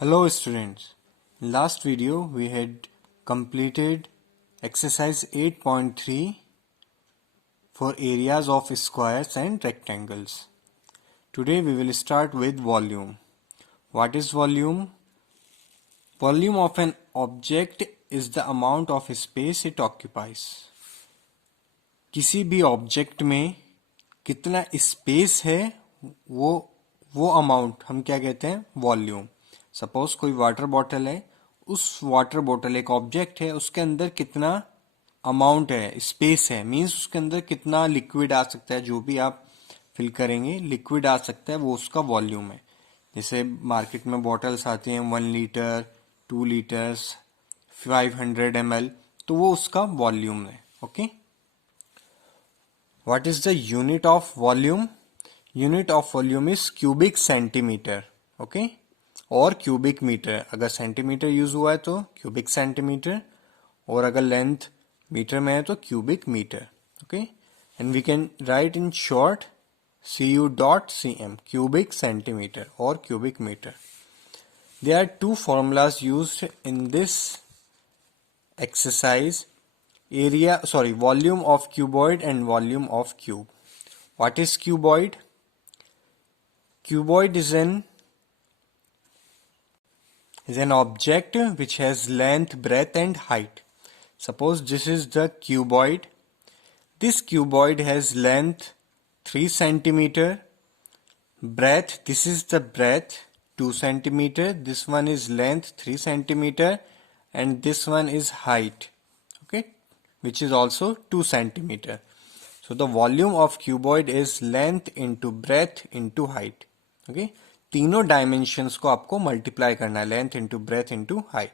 Hello students, in last video we had completed exercise 8.3 for areas of squares and rectangles. Today we will start with volume. What is volume? Volume of an object is the amount of space it occupies. किसी भी object में कितना space है वो amount हम क्या कहते हैं? वॉल्यूम. सपोज कोई वाटर बॉटल है, उस वाटर बॉटल एक ऑब्जेक्ट है, उसके अंदर कितना अमाउंट है, स्पेस है, मींस उसके अंदर कितना लिक्विड आ सकता है, जो भी आप फिल करेंगे लिक्विड आ सकता है, वो उसका वॉल्यूम है. जैसे मार्केट में बॉटल्स आती हैं 1 लीटर, 2 लीटर्स, 500 ml, तो वो उसका वॉल्यूम है. Okay. What is the unit of volume? Unit of volume is cubic centimeter. Okay? और cubic meter. अगर सेंटीमीटर यूज हुआ है तो cubic centimeter, और अगर लेंथ मीटर में है तो cubic meter. Okay? And we can write in short cu.cm, cubic centimeter or cubic meter. There are two formulas used in this exercise. Volume of cuboid and volume of cube. What is cuboid? Cuboid is an object which has length, breadth and height. Suppose this is the cuboid. This cuboid has length 3 centimeter, breadth, this is the breadth 2 centimeter, this one is length 3 centimeter, and this one is height, okay, which is also 2 centimeter. So the volume of cuboid is length into breadth into height. Okay, तीनों dimensions को आपको multiply करना है, length into breadth into height.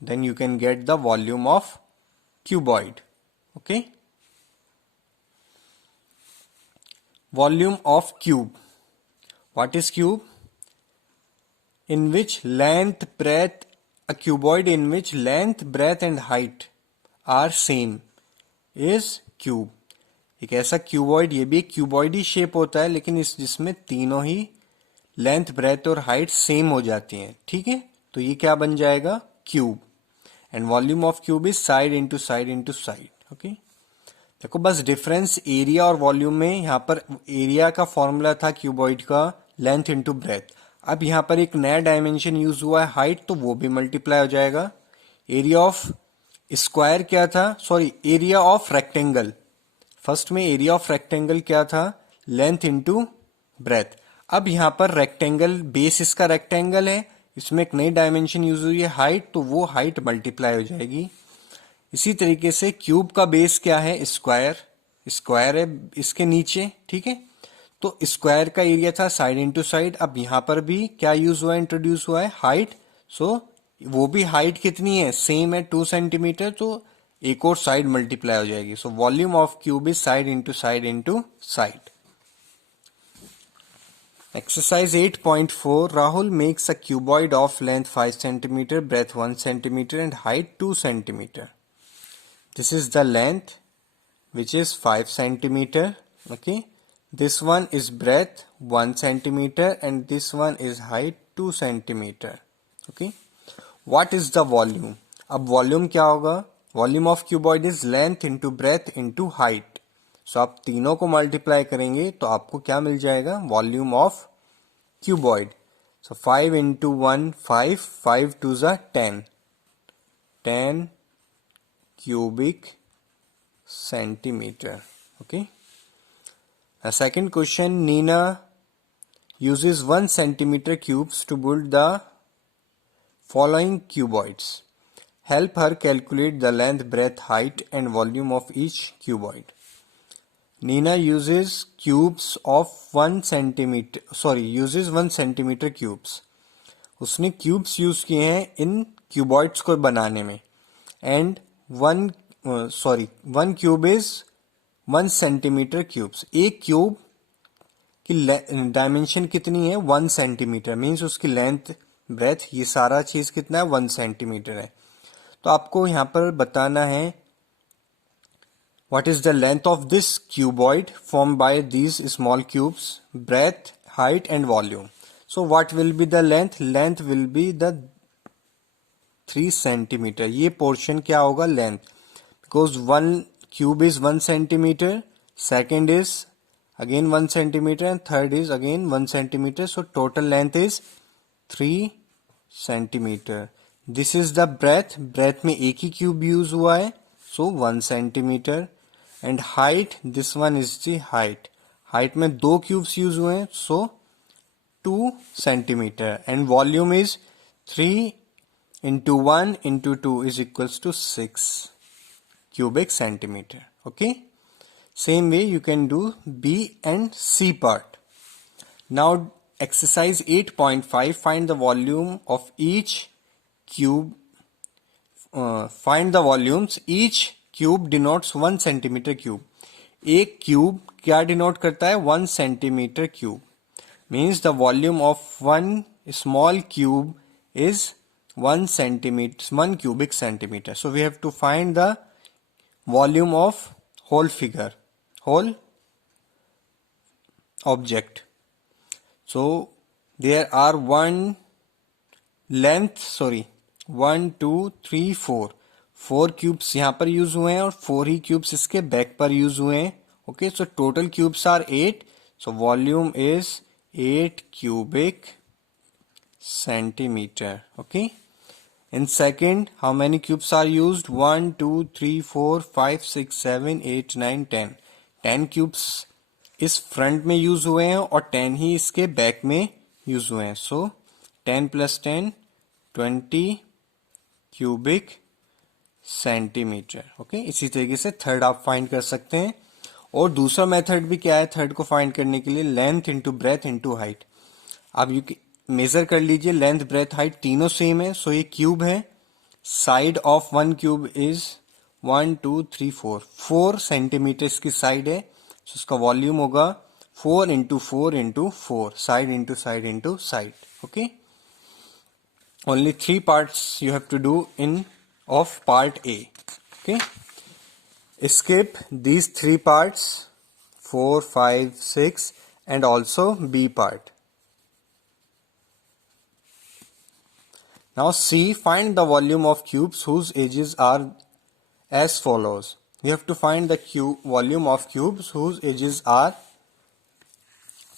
Then you can get the volume of cuboid. Okay. Volume of cube. What is cube? In which length, breadth, a cuboid in which length, breadth and height are same is cube. एक ऐसा cuboid, ये भी एक cuboid ही shape होता है, लेकिन जिसमें तीनों ही लेंथ, ब्रेथ और हाइट सेम हो जाती हैं. ठीक है, तो ये क्या बन जाएगा? Cube. And volume of cube is side into side into side. Okay. देखो बस डिफरेंस एरिया और वॉल्यूम में, यहाँ पर एरिया का फॉर्मूला था क्यूबॉइड का लेंथ इंटू ब्रेथ. अब यहाँ पर एक नया डायमेंशन यूज हुआ है हाइट, तो वो भी मल्टीप्लाई हो जाएगा. एरिया ऑफ स्क्वायर क्या था? Sorry, area of rectangle. First में एरिया ऑफ रेक्टेंगल क्या था? Length into breadth. अब यहाँ पर रेक्टेंगल, बेस इसका रेक्टेंगल है, इसमें एक नई डायमेंशन यूज हुई है हाइट, तो वो हाइट मल्टीप्लाई हो जाएगी. इसी तरीके से क्यूब का बेस क्या है? स्क्वायर. स्क्वायर है इसके नीचे. ठीक है, तो स्क्वायर का एरिया था साइड इंटू साइड. अब यहाँ पर भी क्या यूज हुआ है, इंट्रोड्यूस हुआ है हाइट. सो वो भी हाइट कितनी है? सेम है 2 सेंटीमीटर, तो एक और साइड मल्टीप्लाई हो जाएगी. So volume of cube is side into side into side. Exercise 8.4. Rahul makes a cuboid of length 5 cm, breadth 1 cm and height 2 cm. This is the length, which is 5 cm. Okay. This one is breadth 1 cm and this one is height 2 cm. Okay. What is the volume? अब volume क्या होगा? Volume of cuboid is length into breadth into height. सो आप तीनों को multiply करेंगे तो आपको क्या मिल जाएगा? Volume of cuboid. So 5 into 1 5, 5 two ज़ा 10, 10 cubic centimeter. Okay. A second question. Nina uses 1 centimeter cubes to build the following cuboids. Help her calculate the length, breadth, height and volume of each cuboid. Nina uses 1 centimeter cubes. उसने cubes use किए हैं इन cuboids को बनाने में. And 1 cube is 1 centimetre cubes. एक cube की dimension कितनी है? 1 सेंटीमीटर. मीन्स उसकी लेंथ, ब्रेथ, ये सारा चीज कितना है? 1 सेंटीमीटर है. तो आपको यहाँ पर बताना है what is the length of this cuboid formed by these small cubes, breadth, height and volume. So what will be the length? Length will be the 3 centimeter. ये portion क्या होगा? Length. Because one cube is 1 centimeter, second is again 1 centimeter, and third is again 1 centimeter. So total length is 3 centimeter. This is the breadth. Breadth में एक ही cube use हुआ है, so 1 centimeter. And height, this one is the height. Height में दो cubes use हुए हैं, so 2 centimeter. And volume is 3 into 1 into 2 is equals to 6 cubic centimeter. Okay. Same way you can do B and C part. Now exercise 8.5, find the volume of each cube. Find the volumes. Each cube denotes 1 centimeter cube. एक cube क्या denote करता है? 1 centimeter cube. Means the volume of one small cube is 1 centimeter, 1 cubic centimeter. So we have to find the volume of whole figure, whole object. So there are 1, 2, 3, 4. 4 cubes यहाँ पर use हुए हैं और 4 ही cubes इसके back पर use हुए हैं. Okay, so total cubes are 8. So volume is 8 cubic centimeter. Okay. In second, how many cubes are used? 1, 2, 3, 4, 5, 6, 7, 8, 9, 10. 10 cubes इस फ्रंट में यूज हुए हैं और 10 ही इसके बैक में यूज हुए हैं. सो 10 plus 10, 20 cubic सेंटीमीटर. ओके, इसी तरीके से थर्ड आप फाइंड कर सकते हैं. और दूसरा मेथड भी क्या है थर्ड को फाइंड करने के लिए? Length into breadth into height. आप यू मेजर कर लीजिए, लेंथ ब्रेथ हाइट तीनों सेम है. सो ये क्यूब है, side of one cube is 1, 2, 3, 4. 4 centimetre इसकी साइड है. सो इसका वॉल्यूम होगा 4 into 4 into 4, side into side into side. Okay, only 3 parts you have to do in of part A. Okay, skip these 3 parts, 4, 5, 6 and also B part. Now C, find the volume of cubes whose edges are as follows. We have to find the volume of cubes whose edges are,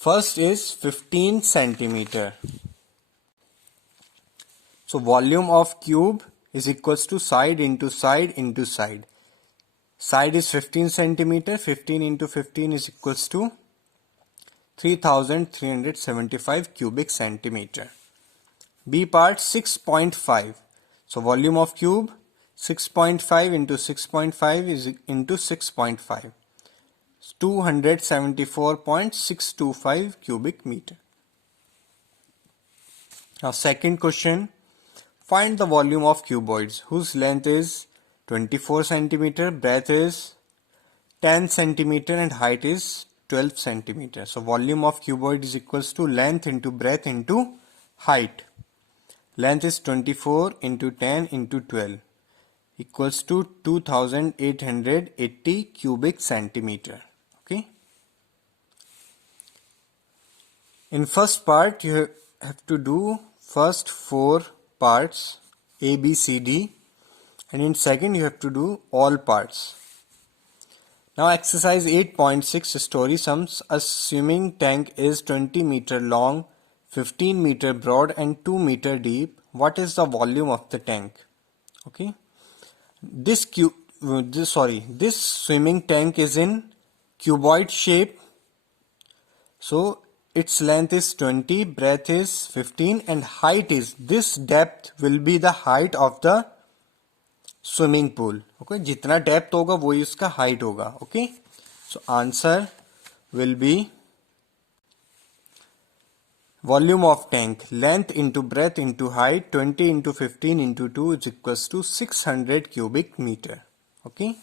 first is 15 centimeter. So volume of cube is equals to side into side into side. Side is 15 centimeter. 15 into 15 is equals to 3375 cubic centimeter. B part 6.5. So volume of cube 6.5 into 6.5 is into 6.5. 274.625 cubic meter. Now second question. Find the volume of cuboids whose length is 24 centimeter, breadth is 10 centimeter and height is 12 centimeter. So volume of cuboid is equals to length into breadth into height. Length is 24 into 10 into 12 equals to 2880 cubic centimeter. Okay. In first part you have to do first 4 parts A, B, C, D, and in second you have to do all parts. Now exercise 8.6 story sums. A swimming tank is 20 meter long, 15 meter broad and 2 meter deep. What is the volume of the tank? Okay, this swimming tank is in cuboid shape. So its length is 20, breadth is 15 and height is, this depth will be the height of the swimming pool. Okay, जितना depth होगा वही उसका height होगा. Okay, so answer will be volume of tank, length into breadth into height, 20 into 15 into 2 is equals to 600 cubic meter. Okay,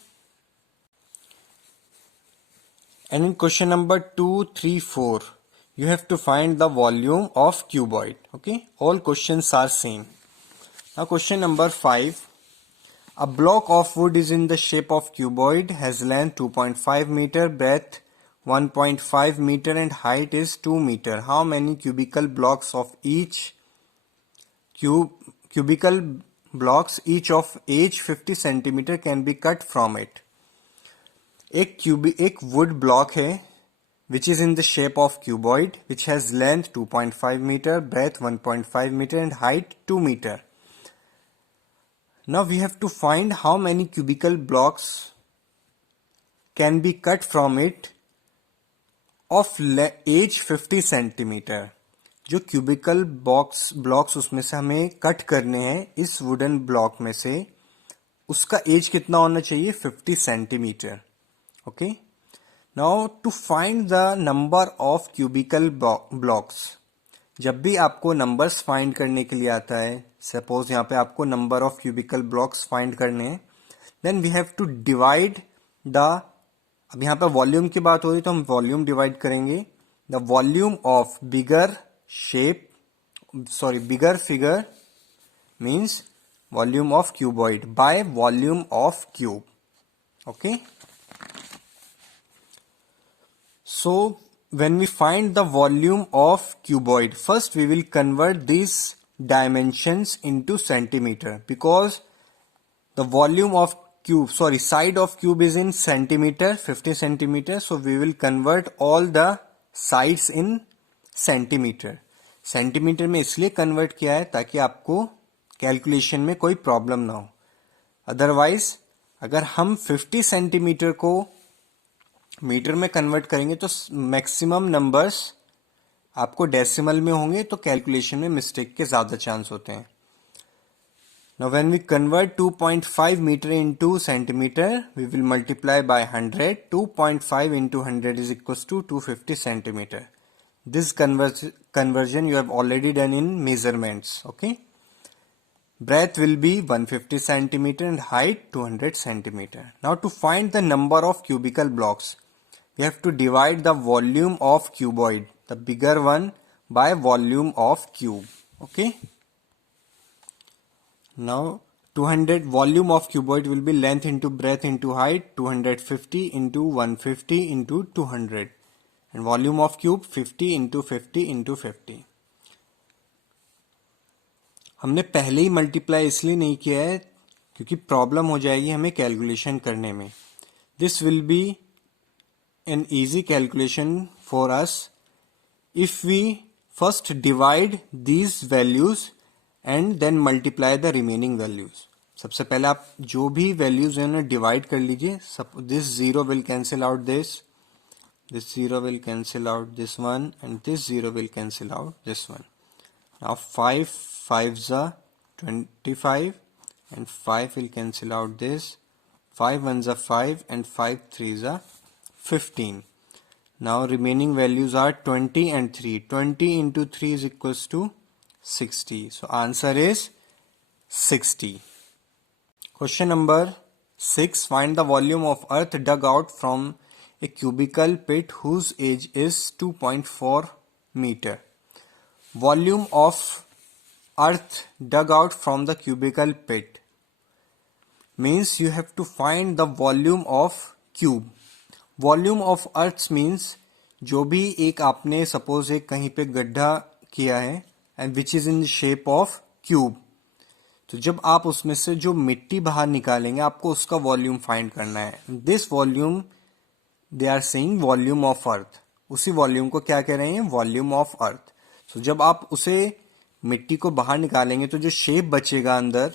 and in question number 2, 3, 4 you have to find the volume of cuboid. Okay, all questions are same. Now question number 5. A block of wood is in the shape of cuboid, has length 2.5 meter, breadth 1.5 meter and height is 2 meter. How many cubical blocks of each cubical blocks each of age 50 centimeter can be cut from it? एक wood block है which is in the shape of cuboid, which has length 2.5 meter, breadth 1.5 meter and height 2 meter. Now we have to find how many cubical blocks can be cut from it of age 50 centimetre. जो cubicle blocks उसमें से हमें cut करने हैं इस wooden block में से, उसका एज कितना होना चाहिए? 50 centimetre. Okay, now to find the number of cubical blocks. जब भी आपको नंबर्स फाइंड करने के लिए आता है, सपोज यहाँ पे आपको number of cubical blocks find करने हैं, then we have to divide the, अब यहाँ पे वॉल्यूम की बात हो रही तो हम वॉल्यूम डिवाइड करेंगे. The volume of bigger figure means volume of cuboid by volume of cube. Okay, so when we find the volume of cuboid, first we will convert these dimensions into centimeter, because the volume of side of cube is in centimeter, 50 centimeter, so we will convert all the sides in centimeter. Centimetre में इसलिए convert किया है ताकि आपको calculation में कोई problem ना हो. अदरवाइज अगर हम 50 सेंटीमीटर को मीटर में कन्वर्ट करेंगे तो मैक्सिमम नंबर्स आपको डेसिमल में होंगे, तो कैलकुलेशन में मिस्टेक के ज्यादा चांस होते हैं. Now when we convert 2.5 meter into centimeter, we will multiply by 100. 2.5 into 100 is equals to 250 centimeter. This conversion you have already done in measurements. Okay. Breadth will be 150 centimeter and height 200 centimeter. Now to find the number of cubical blocks, we have to divide the volume of cuboid, the bigger one, by volume of cube. Okay. Now 200 volume of cuboid will be length into breadth into height, 250 into 150 into 200, and volume of cube 50 into 50 into 50. हमने पहले ही multiply इसलिए नहीं किया है क्योंकि problem हो जाएगी हमें कैलकुलेशन करने में. This will be an easy calculation for us if we first divide these values and then multiply the remaining values. सबसे पहले आप जो भी values हैं उन्हें divide कर लीजिए. This 0 will cancel out this 0 will cancel out this one, and this 0 will cancel out this one. Now 5 5s are 25 and 5 will cancel out this. 5 1s are 5 and 5 3s are 15. Now remaining values are 20 and 3. 20 into 3 is equals to 60. So answer is 60. Question number 6. Find the volume of earth dug out from a cubical pit whose age is 2.4 meter. Volume of earth dug out from the cubical pit means you have to find the volume of cube. Volume of earth means जो भी एक आपने suppose एक कहीं पे गड्ढा किया है and which is in the shape of cube, तो जब आप उसमें से जो मिट्टी बाहर निकालेंगे आपको उसका वॉल्यूम फाइंड करना है. This volume they are saying volume of earth. उसी वॉल्यूम को क्या कह रहे हैं? वॉल्यूम ऑफ अर्थ. सो जब आप उसे मिट्टी को बाहर निकालेंगे तो जो शेप बचेगा अंदर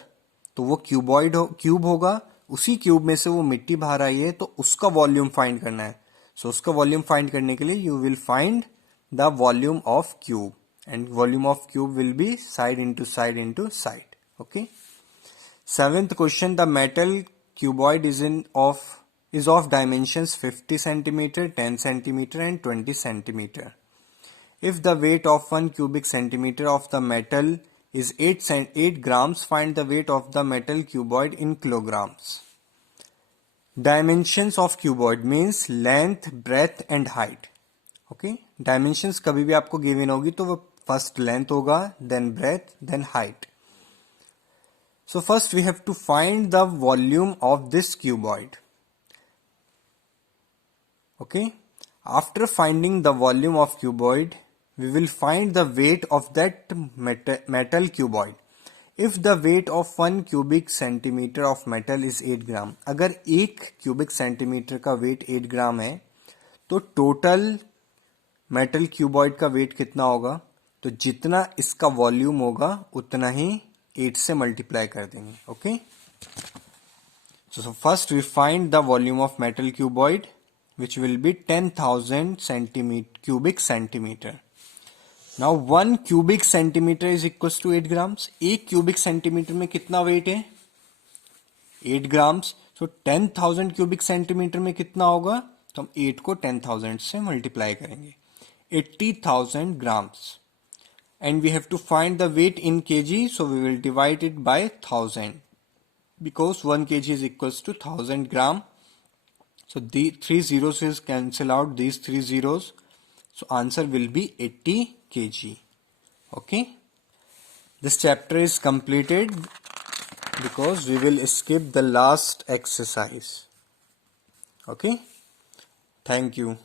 तो वो क्यूब होगा. उसी क्यूब में से वो मिट्टी बाहर आई है तो उसका वॉल्यूम फाइंड करना है. सो उसका वॉल्यूम फाइंड करने के लिए you will find the volume of cube, and volume of cube will be side into side into side. Okay. 7th question. The metal cuboid is of dimensions 50 centimeter, 10 centimeter and 20 centimeter. If the weight of 1 cubic centimeter of the metal is 8 grams, find the weight of the metal cuboid in kilograms. Dimensions of cuboid means length, breadth and height. Okay, dimensions कभी भी आपको given होगी तो वो first length होगा, then breadth, then height. So first we have to find the volume of this cuboid. Okay, After finding the volume of cuboid, we will find the weight of that metal cuboid. If the weight of 1 cubic centimeter of metal is 8 ग्राम, अगर 1 cubic centimetre का wait 8 ग्राम है तो total metal cuboid का wait कितना होगा? तो जितना इसका वॉल्यूम होगा उतना ही 8 से मल्टीप्लाई कर देंगे. Okay, so first we find the volume of metal cuboid, which will be 10,000 cubic centimeter. Now 1 cubic centimeter is equals to 8 grams. 1 cubic centimeter में कितना वेट है? 8 grams. So 10,000 cubic centimeter में कितना होगा? तो हम 8 को 10,000 से मल्टीप्लाई करेंगे. 80,000 grams. And we have to find the weight in kg, so we will divide it by 1000. Because 1 kg is equals to 1000 gram. So the 3 zeros is cancel out these 3 zeros. So answer will be 80 kg. Okay. This chapter is completed because we will skip the last exercise. Okay. Thank you.